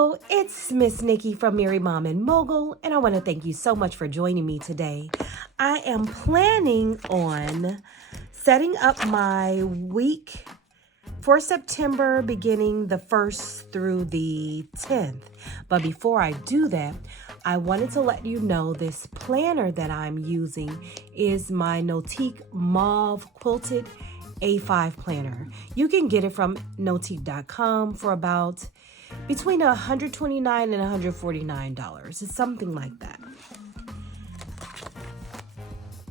Hello, it's Miss Nikki from Mary Mom and Mogul, and I want to thank you so much for joining me today. I am planning on setting up my week for September, beginning the 1st through the 10th. But before I do that, I wanted to let you know this planner that I'm using is my NOTIQ Mauve Quilted A5 planner. You can get it from notiq.com for about between $129 and $149. It's something like that.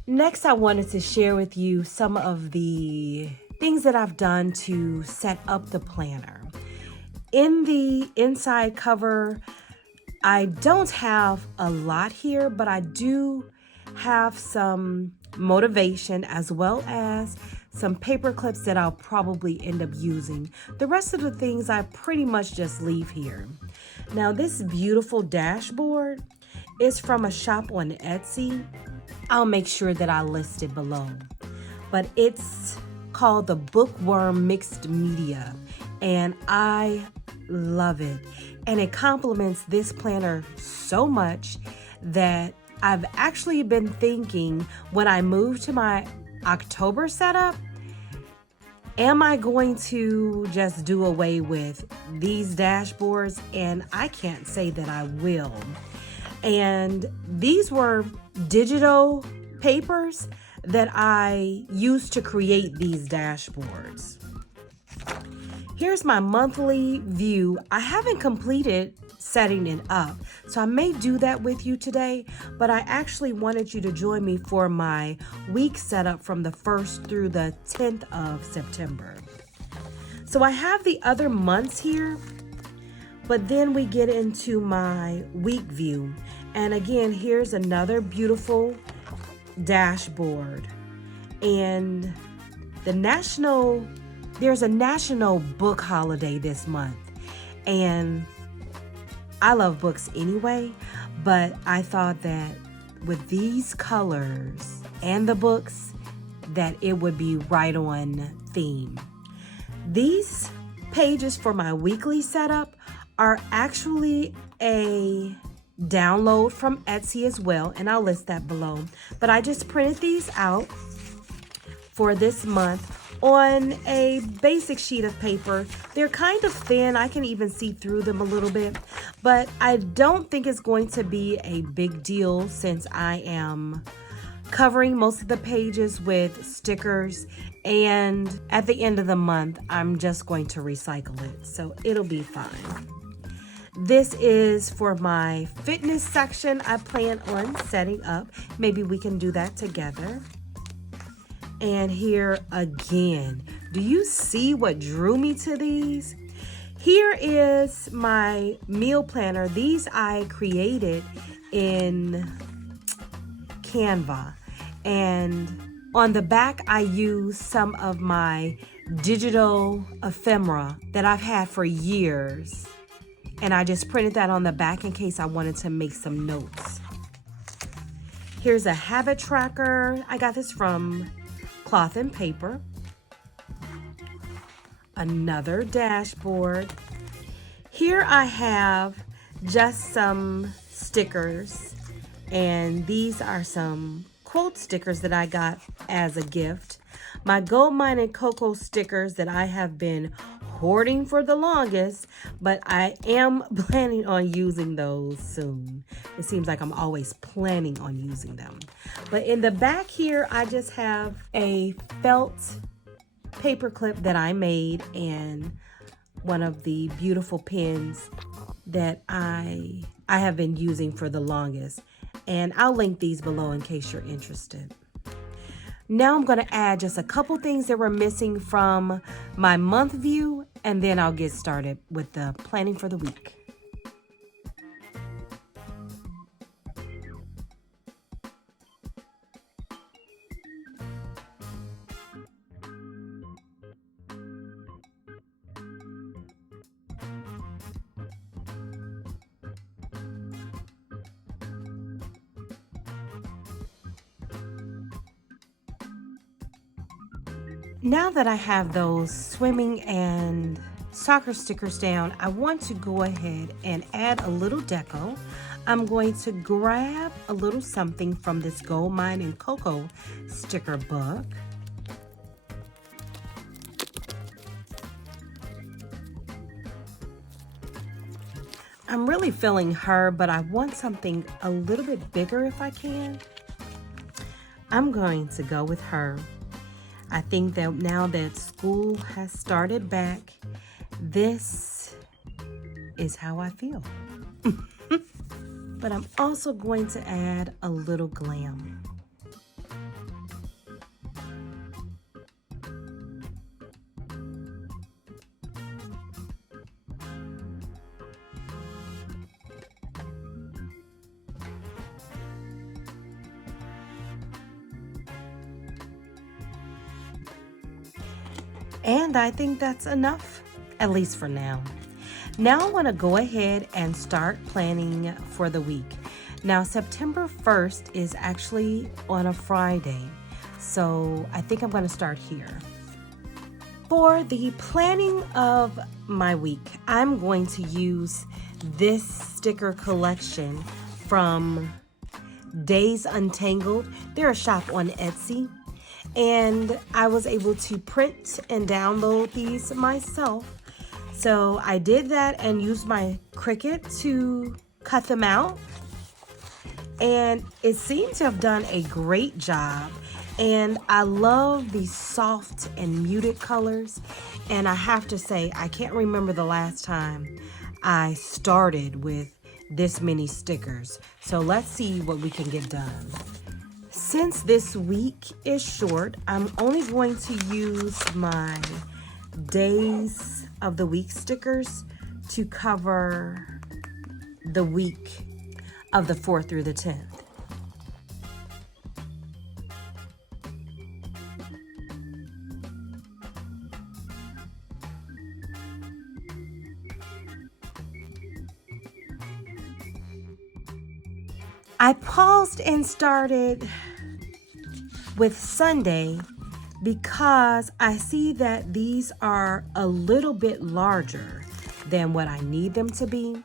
Next, I wanted to share with you some of the things that I've done to set up the planner. In the inside cover, I don't have a lot here, but I do have some motivation as well as some paper clips that I'll probably end up using. The rest of the things I pretty much just leave here. Now, this beautiful dashboard is from a shop on Etsy. I'll make sure that I list it below. But it's called the Bookworm Mixed Media, and I love it. And it complements this planner so much that I've actually been thinking when I move to my October setup, am I going to just do away with these dashboards? And I can't say that I will. And these were digital papers that I used to create these dashboards. Here's my monthly view. I haven't completed setting it up, so I may do that with you today, but I actually wanted you to join me for my week setup from the 1st through the 10th of September. So I have the other months here, but then we get into my week view. And again, here's another beautiful dashboard. And there's a national book holiday this month. And I love books anyway, but I thought that with these colors and the books, that it would be right on theme. These pages for my weekly setup are actually a download from Etsy as well, and I'll list that below. But I just printed these out for this month on a basic sheet of paper. They're kind of thin. I can even see through them a little bit, but I don't think it's going to be a big deal since I am covering most of the pages with stickers, and at the end of the month, I'm just going to recycle it, so it'll be fine. This is for my fitness section I plan on setting up. Maybe we can do that together. And here again, do you see what drew me to these? Here is my meal planner. These I created in Canva. And on the back, I use some of my digital ephemera that I've had for years. And I just printed that on the back in case I wanted to make some notes. Here's a habit tracker. I got this from Cloth and Paper. Another dashboard. Here I have just some stickers, and these are some quote stickers that I got as a gift. My Gold Mine and Cocoa stickers that I have been hoarding for the longest, but I am planning on using those soon. It seems like I'm always planning on using them. But in the back here, I just have a felt paper clip that I made and one of the beautiful pens that I have been using for the longest. And I'll link these below in case you're interested. Now I'm going to add just a couple things that were missing from my month view, and then I'll get started with the planning for the week. Now that I have those swimming and soccer stickers down, I want to go ahead and add a little deco. I'm going to grab a little something from this Gold Mine and Cocoa sticker book. I'm really feeling her, but I want something a little bit bigger if I can. I'm going to go with her. I think that now that school has started back, this is how I feel. But I'm also going to add a little glam. And I think that's enough, at least for now. Now I want to go ahead and start planning for the week. Now September 1st is actually on a Friday, so I think I'm going to start here. For the planning of my week, I'm going to use this sticker collection from Days Untangled. They're a shop on Etsy, and I was able to print and download these myself. So I did that and used my Cricut to cut them out. And it seemed to have done a great job. And I love these soft and muted colors. And I have to say, I can't remember the last time I started with this many stickers. So let's see what we can get done. Since this week is short, I'm only going to use my Days of the Week stickers to cover the week of the 4th through the 10th. I paused and started with Sunday because I see that these are a little bit larger than what I need them to be.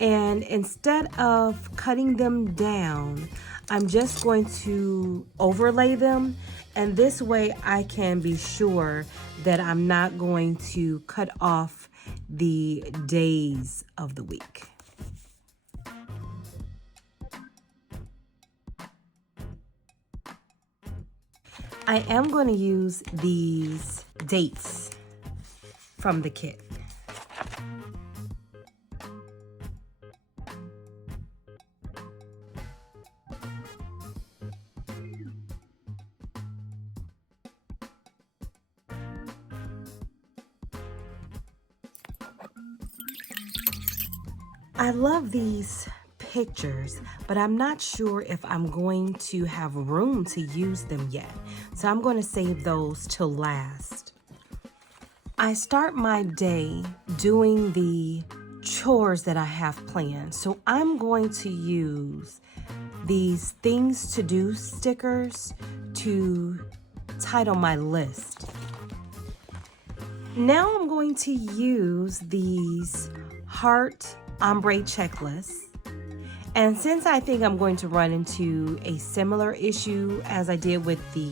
And instead of cutting them down, I'm just going to overlay them. And this way I can be sure that I'm not going to cut off the days of the week. I am going to use these dates from the kit. I love these pictures, but I'm not sure if I'm going to have room to use them yet. So I'm going to save those till last. I start my day doing the chores that I have planned. So I'm going to use these things to do stickers to title my list. Now I'm going to use these heart ombre checklists. And since I think I'm going to run into a similar issue as I did with the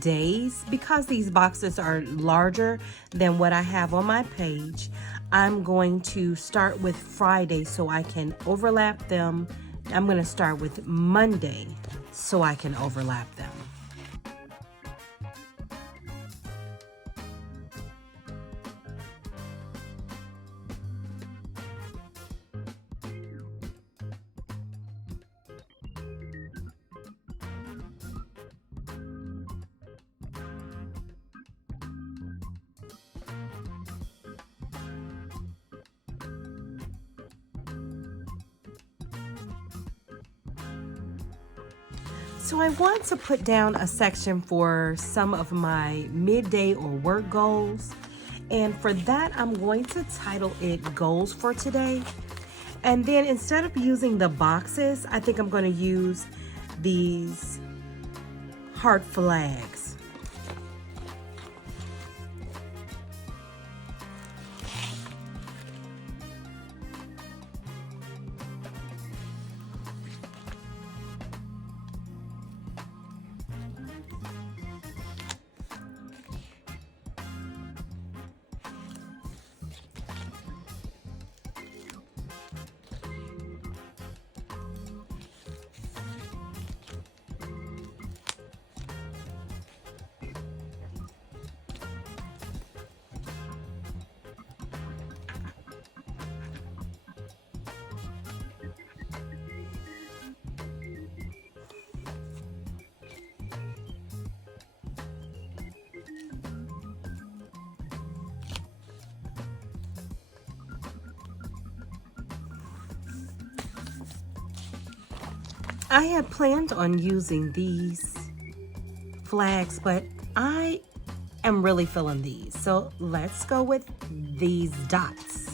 days, because these boxes are larger than what I have on my page, I'm going to start with Friday so I can overlap them. I'm going to start with Monday so I can overlap them. So I want to put down a section for some of my midday or work goals. And for that, I'm going to title it Goals for Today. And then instead of using the boxes, I think I'm going to use these heart flags. I had planned on using these flags, but I am really feeling these. So let's go with these dots.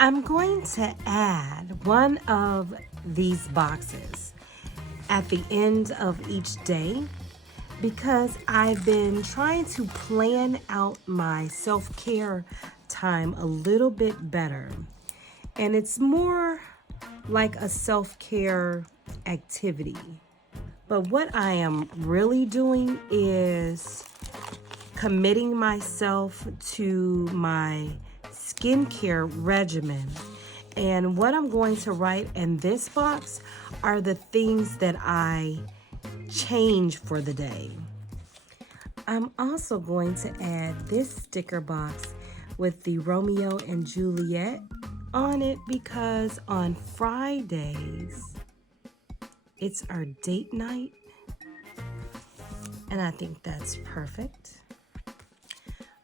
I'm going to add one of these boxes at the end of each day because I've been trying to plan out my self-care time a little bit better. And it's more like a self-care activity. But what I am really doing is committing myself to my skincare regimen. And what I'm going to write in this box are the things that I change for the day. I'm also going to add this sticker box with the Romeo and Juliet on it because on Fridays, it's our date night. And I think that's perfect.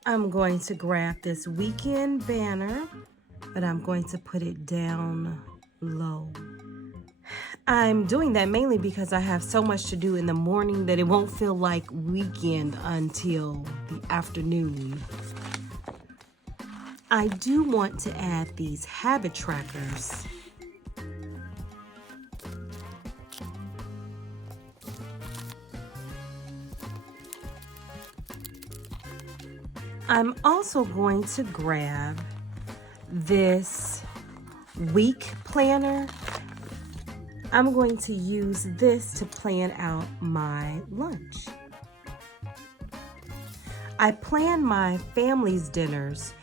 I'm going to grab this weekend banner, but I'm going to put it down low. I'm doing that mainly because I have so much to do in the morning that it won't feel like weekend until the afternoon. I do want to add these habit trackers. I'm also going to grab this week planner. I'm going to use this to plan out my lunch. I plan my family's dinners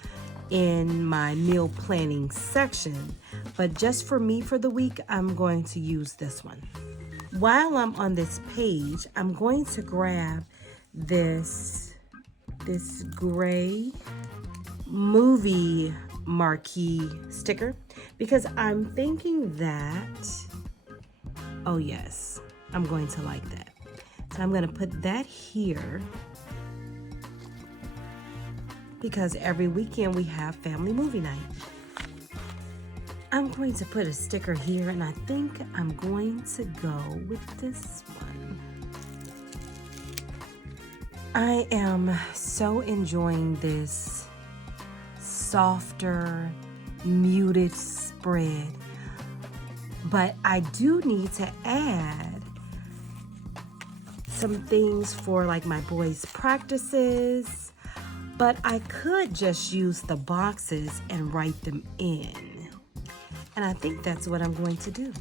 in my meal planning section, but just for me for the week, I'm going to use this one. While I'm on this page, I'm going to grab this gray movie marquee sticker because I'm thinking that, oh yes, I'm going to like that. So I'm going to put that here because every weekend we have family movie night. I'm going to put a sticker here and I think I'm going to go with this one. I am so enjoying this softer, muted spread, but I do need to add some things for like my boys' practices, but I could just use the boxes and write them in. And I think that's what I'm going to do.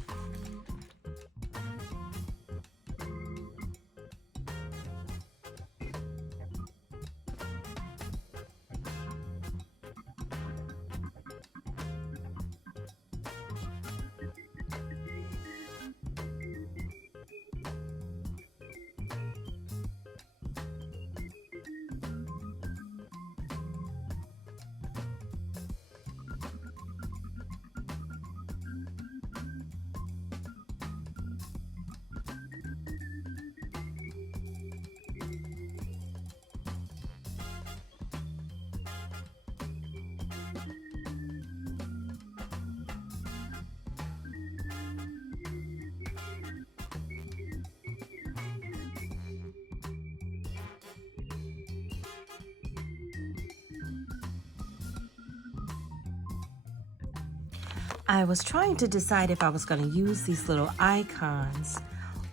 I was trying to decide if I was going to use these little icons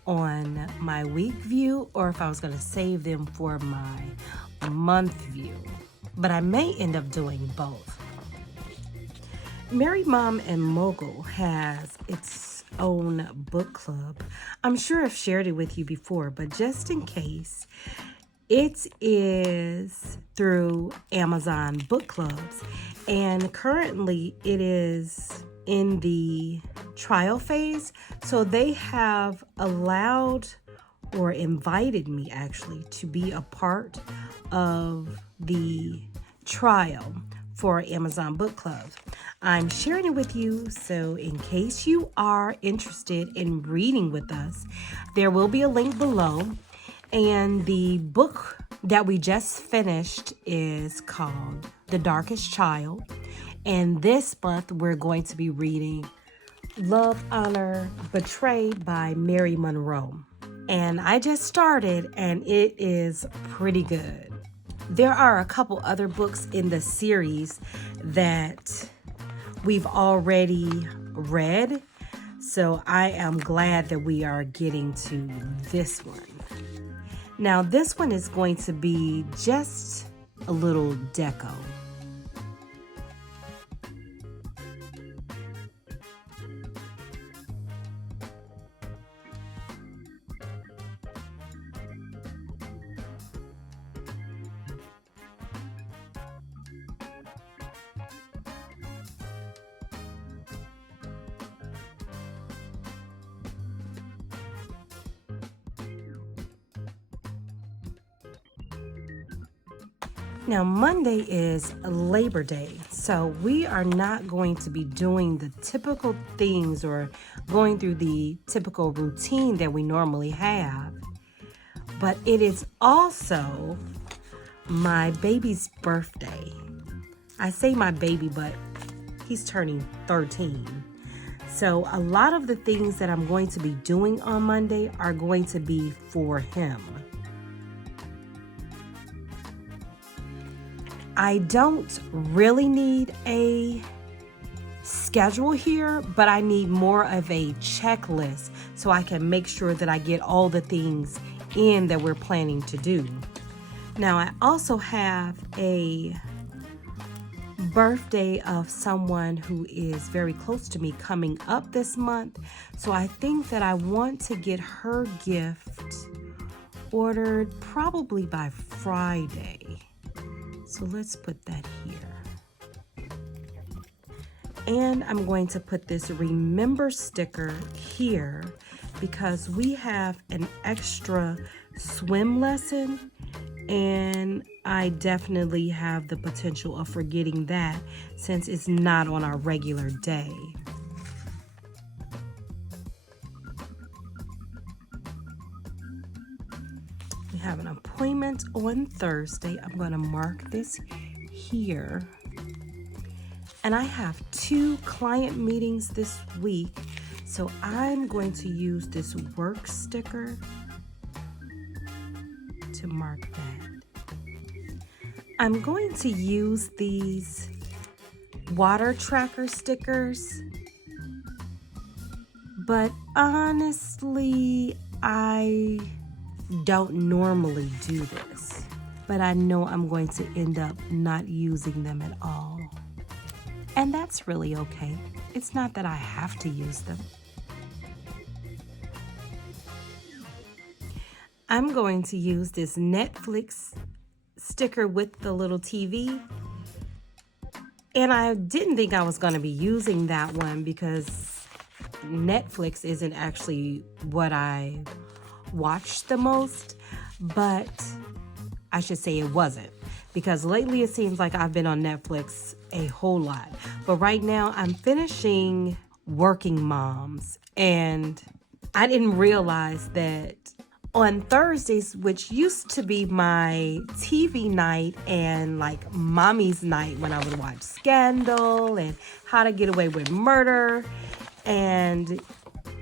on my week view or if I was going to save them for my month view, but I may end up doing both. Married Mom and Mogul has its own book club. I'm sure I've shared it with you before, but just in case, it is through Amazon book clubs, and currently it is in the trial phase. So they have allowed or invited me actually to be a part of the trial for Amazon Book Club. I'm sharing it with you, so in case you are interested in reading with us, there will be a link below. And the book that we just finished is called The Darkest Child. And this month we're going to be reading Love, Honor, Betray by Mary Monroe. And I just started and it is pretty good. There are a couple other books in the series that we've already read. So I am glad that we are getting to this one. Now this one is going to be just a little deco. Now, Monday is Labor Day, so we are not going to be doing the typical things or going through the typical routine that we normally have. But it is also my baby's birthday. I say my baby, but he's turning 13. So a lot of the things that I'm going to be doing on Monday are going to be for him. I don't really need a schedule here, but I need more of a checklist so I can make sure that I get all the things in that we're planning to do. Now, I also have a birthday of someone who is very close to me coming up this month, so I think that I want to get her gift ordered probably by Friday. So let's put that here. And I'm going to put this remember sticker here because we have an extra swim lesson and I definitely have the potential of forgetting that since it's not on our regular day. We have an appointment on Thursday. I'm going to mark this here. And I have 2 client meetings this week, so I'm going to use this work sticker to mark that. I'm going to use these water tracker stickers, but honestly, I don't normally do this, but I know I'm going to end up not using them at all. And that's really okay. It's not that I have to use them. I'm going to use this Netflix sticker with the little TV. And I didn't think I was going to be using that one because Netflix isn't actually what I watch the most, but I should say it wasn't, because lately it seems like I've been on Netflix a whole lot. But right now I'm finishing Working Moms, and I didn't realize that on Thursdays, which used to be my TV night and like mommy's night when I would watch Scandal and How to Get Away with Murder, and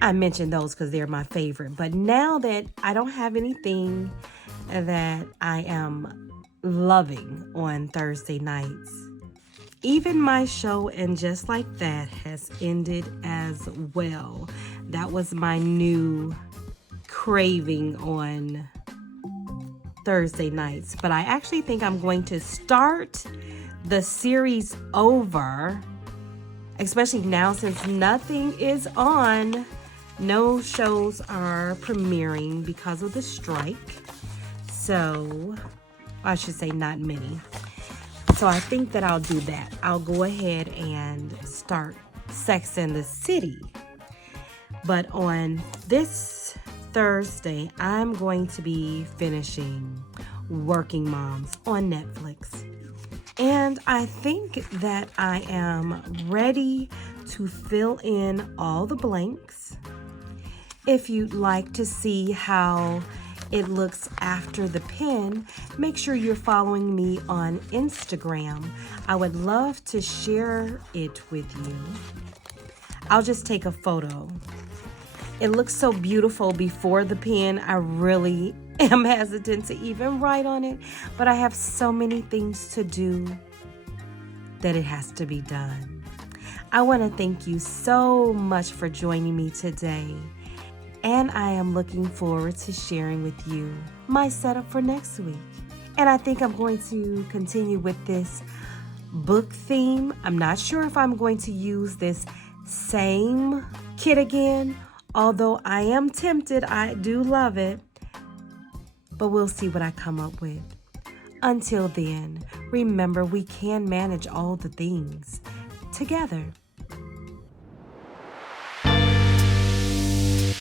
I mentioned those because they're my favorite. But now that I don't have anything that I am loving on Thursday nights, even my show And Just Like That has ended as well. That was my new craving on Thursday nights. But I actually think I'm going to start the series over, especially now since nothing is on. No shows are premiering because of the strike. So, I should say not many. So I think that I'll do that. I'll go ahead and start Sex and the City. But on this Thursday, I'm going to be finishing Working Moms on Netflix. And I think that I am ready to fill in all the blanks. If you'd like to see how it looks after the pen, make sure you're following me on Instagram. I would love to share it with you. I'll just take a photo. It looks so beautiful before the pen. I really am hesitant to even write on it, but I have so many things to do that it has to be done. I want to thank you so much for joining me today, and I am looking forward to sharing with you my setup for next week. And I think I'm going to continue with this book theme. I'm not sure if I'm going to use this same kit again, although I am tempted. I do love it, but we'll see what I come up with. Until then, remember, we can manage all the things together.